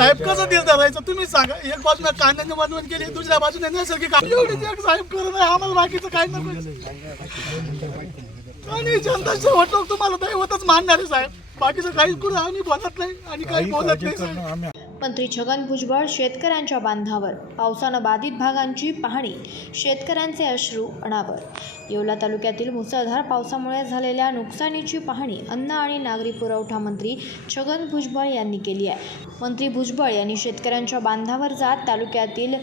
साहेब कसं दिल धरायचं? तुम्ही सांगा. एक बाजूला कांद्याची बनवून केली दुसऱ्या बाजूने नैसर्गिक साहेब करू नये आम्हाला बाकीचं काही नको. आणि जनता शेवट लोक तुम्हाला दैवतच मानणार आहे साहेब. बाकीचं काही करू आम्ही बोलत नाही आणि काही बोलत नाही मंत्री छगन भुजबळ शेतकऱ्यांच्या बांधावर पावसानं बाधित भागांची पाहणी शेतकऱ्यांचे अश्रू अनावर. येवला तालुक्यातील मुसळधार पावसामुळे झालेल्या नुकसानीची पाहणी अन्न आणि नागरी पुरवठा मंत्री छगन भुजबळ यांनी केली आहे. मंत्री भुजबळ यांनी शेतकऱ्यांच्या बांधावर जात तालुक्यातील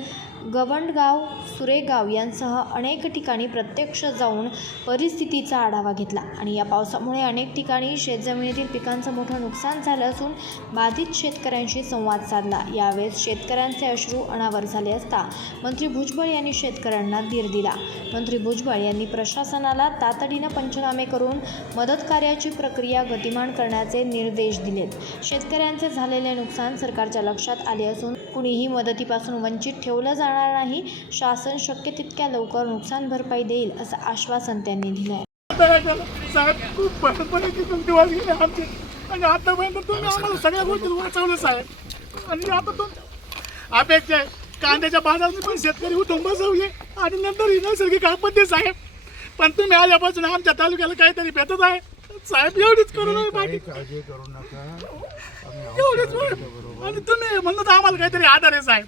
गवंडगाव सुरेगाव यांसह अनेक ठिकाणी प्रत्यक्ष जाऊन परिस्थितीचा आढावा घेतला. आणि या पावसामुळे अनेक ठिकाणी शेतजमिनीतील पिकांचं मोठं नुकसान झालं असून बाधित शेतकऱ्यांशी संवाद साधला. यावेळेस शेतकऱ्यांचे अश्रू अनावर झाले असता मंत्री भुजबळ यांनी शेतकऱ्यांना धीर दिला. मंत्री भुजबळ यांनी प्रशासनाला तातडीनं पंचनामे करून मदत कार्याची प्रक्रिया गतिमान करण्याचे निर्देश दिलेत. शेतकऱ्यांचे झालेले नुकसान सरकारच्या लक्षात आले असून कुणीही मदतीपासून वंचित ठेवलं जाणार नाही. शासन शक्य तितक्या लवकर नुकसान भरपाई देईल असं आश्वासन त्यांनी दिलं आहे आणि आतापर्यंत तुम्ही आम्हाला सगळ्या गोष्टी वाचवलं साहेब. आणि आता तुम अपेक्षा आहे. कांद्याच्या बाजारात पण शेतकरी उठून बसवले. आणि नंतर ही नैसर्गिक आपत्ती साहेब. पण तुम्ही आल्यापासून आमच्या तालुक्याला काहीतरी भेटत आहे. साहेब एवढीच करू नये बाकी काळजी करू नका. आम्ही आहोत एवढीच तुमच्या बरोबर. आणि तुम्ही म्हणलं तर आम्हाला काहीतरी आधार आहे साहेब.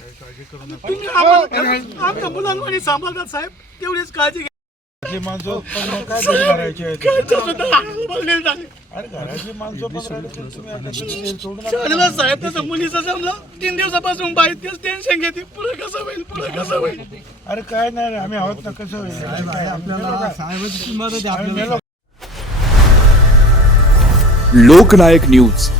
काही काळजी करू नका. तुम्ही आम्हाला आमच्या मुलांमध्ये सांभाळतात साहेब. तेवढीच काळजी घ्या. घरातली माणसं पण मग काय घरी करायची आहे? घरचं सुद्धा आम्हाला बोललेलं झाले. अरे घरातली माणसं पण राहिली तर तुम्ही आता तुम्ही सोडू नका चांगलं साहेब तसं मुलीचं जमलं तीन दिवसापासून बाई तेच टेन्शन घेते. पुढे कसं होईल पुढे कसं होईल? अरे काय नाही रे, आम्ही आहोत ना कसं होईल? काय, आम्ही मेलो का? आम्ही मेलो लोकनायक न्यूज.